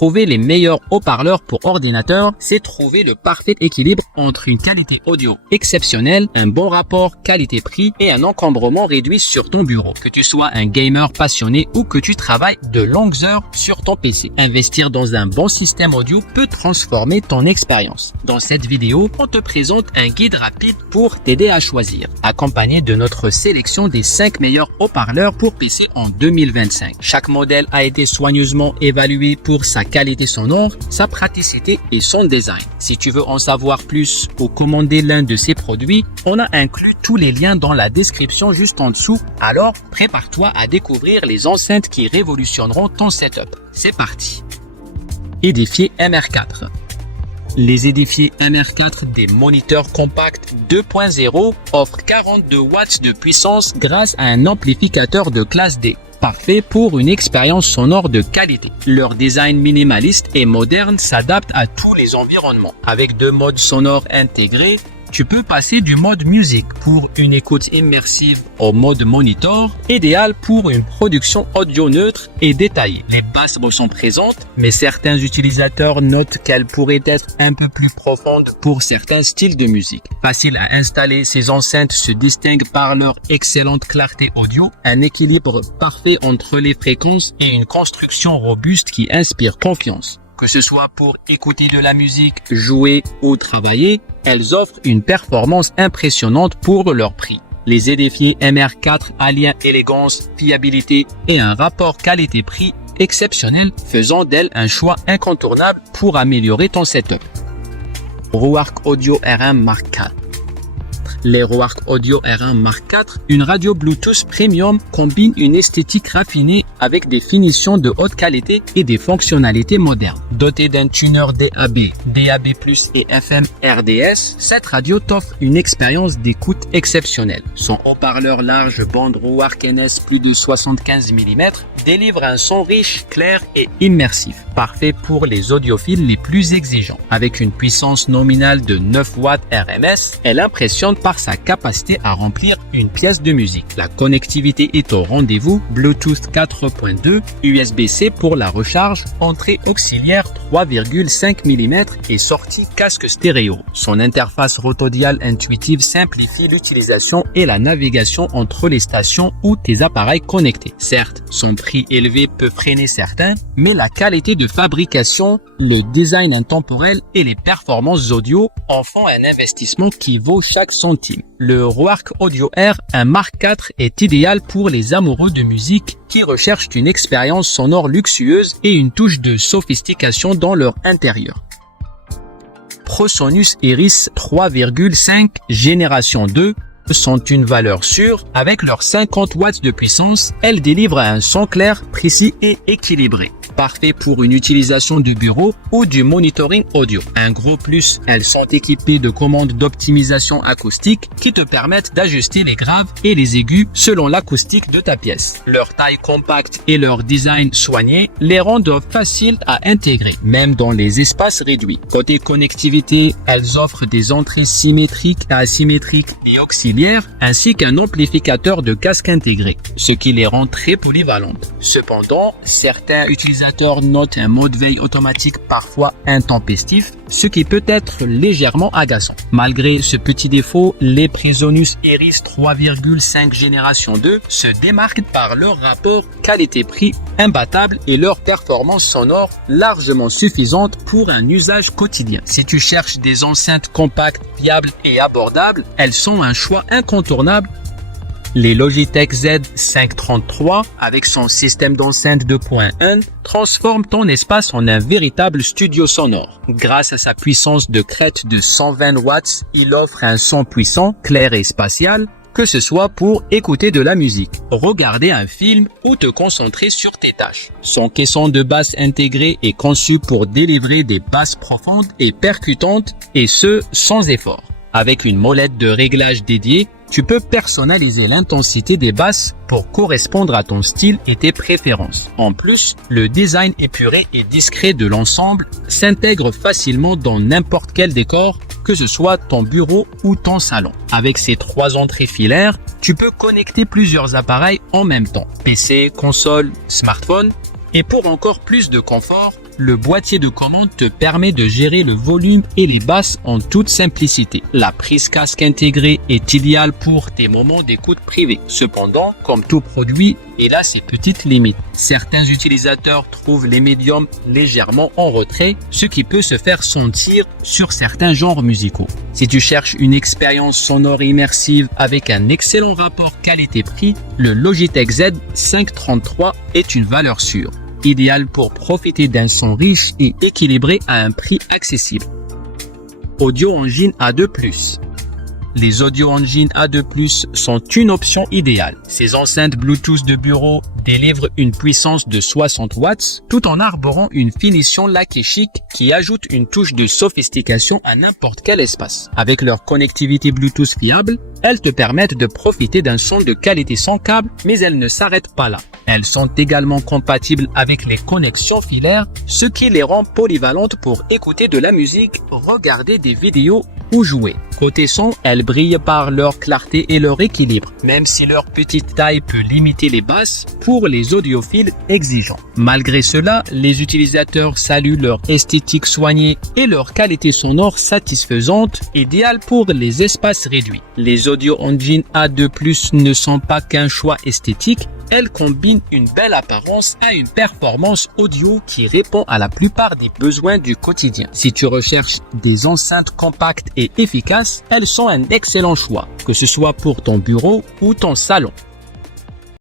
Trouver les meilleurs haut-parleurs pour ordinateur, c'est trouver le parfait équilibre entre une qualité audio exceptionnelle, un bon rapport qualité-prix et un encombrement réduit sur ton bureau. Que tu sois un gamer passionné ou que tu travailles de longues heures sur ton PC, investir dans un bon système audio peut transformer ton expérience. Dans cette vidéo, on te présente un guide rapide pour t'aider à choisir, accompagné de notre sélection des 5 meilleurs haut-parleurs pour PC en 2025. Chaque modèle a été soigneusement évalué pour sa qualité sonore, sa praticité et son design. Si tu veux en savoir plus ou commander l'un de ces produits, on a inclus tous les liens dans la description juste en dessous. Alors, prépare-toi à découvrir les enceintes qui révolutionneront ton setup. C'est parti! Edifier MR4. Les Edifier MR4 des moniteurs compacts 2.0 offrent 42 watts de puissance grâce à un amplificateur de classe D. Parfait pour une expérience sonore de qualité. Leur design minimaliste et moderne s'adapte à tous les environnements. Avec 2 modes sonores intégrés, tu peux passer du mode musique pour une écoute immersive au mode monitor, idéal pour une production audio neutre et détaillée. Les basses sont présentes, mais certains utilisateurs notent qu'elles pourraient être un peu plus profondes pour certains styles de musique. Facile à installer, ces enceintes se distinguent par leur excellente clarté audio, un équilibre parfait entre les fréquences et une construction robuste qui inspire confiance. Que ce soit pour écouter de la musique, jouer ou travailler, elles offrent une performance impressionnante pour leur prix. Les Edifier MR4 allient élégance, fiabilité et un rapport qualité-prix exceptionnel, faisant d'elles un choix incontournable pour améliorer ton setup. Roark Audio R1 Mark IV. Les Roark Audio R1 Mark IV, une radio Bluetooth premium, combine une esthétique raffinée avec des finitions de haute qualité et des fonctionnalités modernes. Dotée d'un tuner DAB, DAB+, et FM RDS, cette radio t'offre une expérience d'écoute exceptionnelle. Son haut-parleur large bande Roark NS plus de 75 mm délivre un son riche, clair et immersif, parfait pour les audiophiles les plus exigeants. Avec une puissance nominale de 9 watts RMS, elle impressionne par sa capacité à remplir une pièce de musique. La connectivité est au rendez-vous, Bluetooth 4.2, USB-C pour la recharge, entrée auxiliaire 3,5 mm et sortie casque stéréo. Son interface rotodiale intuitive simplifie l'utilisation et la navigation entre les stations ou tes appareils connectés. Certes, son prix élevé peut freiner certains, mais la qualité de fabrication, le design intemporel et les performances audio en font un investissement qui vaut chaque centime. Le Roark Audio R, un Mark IV, est idéal pour les amoureux de musique qui recherchent une expérience sonore luxueuse et une touche de sophistication dans leur intérieur. PreSonus Iris 3,5 Génération 2 sont une valeur sûre. Avec leurs 50 watts de puissance, elles délivrent un son clair, précis et équilibré. Parfait pour une utilisation du bureau ou du monitoring audio. Un gros plus, elles sont équipées de commandes d'optimisation acoustique qui te permettent d'ajuster les graves et les aigus selon l'acoustique de ta pièce. Leur taille compacte et leur design soigné les rendent faciles à intégrer, même dans les espaces réduits. Côté connectivité, elles offrent des entrées symétriques, asymétriques et auxiliaires, ainsi qu'un amplificateur de casque intégré, ce qui les rend très polyvalentes. Cependant, certains utilisateurs notent un mode veille automatique parfois intempestif, ce qui peut être légèrement agaçant. Malgré ce petit défaut, les PreSonus Iris 3,5 Génération 2 se démarquent par leur rapport qualité-prix imbattable et leur performance sonore largement suffisante pour un usage quotidien. Si tu cherches des enceintes compactes, fiables et abordables, elles sont un choix incontournable. Les Logitech Z533, avec son système d'enceinte 2.1, transforme ton espace en un véritable studio sonore. Grâce à sa puissance de crête de 120 watts, il offre un son puissant, clair et spatial, que ce soit pour écouter de la musique, regarder un film ou te concentrer sur tes tâches. Son caisson de basse intégré est conçu pour délivrer des basses profondes et percutantes, et ce, sans effort. Avec une molette de réglage dédiée, tu peux personnaliser l'intensité des basses pour correspondre à ton style et tes préférences. En plus, le design épuré et discret de l'ensemble s'intègre facilement dans n'importe quel décor, que ce soit ton bureau ou ton salon. Avec ces 3 entrées filaires, tu peux connecter plusieurs appareils en même temps. PC, console, smartphone. Et pour encore plus de confort, Le boîtier de commande te permet de gérer le volume et les basses en toute simplicité. La prise casque intégrée est idéale pour tes moments d'écoute privée. Cependant, comme tout produit, il a ses petites limites. Certains utilisateurs trouvent les médiums légèrement en retrait, ce qui peut se faire sentir sur certains genres musicaux. Si tu cherches une expérience sonore immersive avec un excellent rapport qualité-prix, le Logitech Z533 est une valeur sûre, idéal pour profiter d'un son riche et équilibré à un prix accessible. Audio Engine A2+. Les Audio Engine A2+ sont une option idéale. Ces enceintes Bluetooth de bureau délivrent une puissance de 60 watts tout en arborant une finition laquée chic qui ajoute une touche de sophistication à n'importe quel espace. Avec leur connectivité Bluetooth fiable, elles te permettent de profiter d'un son de qualité sans câble, mais elles ne s'arrêtent pas là. Elles sont également compatibles avec les connexions filaires, ce qui les rend polyvalentes pour écouter de la musique, regarder des vidéos ou jouer. Côté son, elles brillent par leur clarté et leur équilibre, même si leur petite taille peut limiter les basses pour les audiophiles exigeants. Malgré cela, les utilisateurs saluent leur esthétique soignée et leur qualité sonore satisfaisante, idéale pour les espaces réduits. Les Audio Engine A2+ ne sont pas qu'un choix esthétique, elles combinent une belle apparence à une performance audio qui répond à la plupart des besoins du quotidien. Si tu recherches des enceintes compactes et efficaces, elles sont un excellent choix, que ce soit pour ton bureau ou ton salon.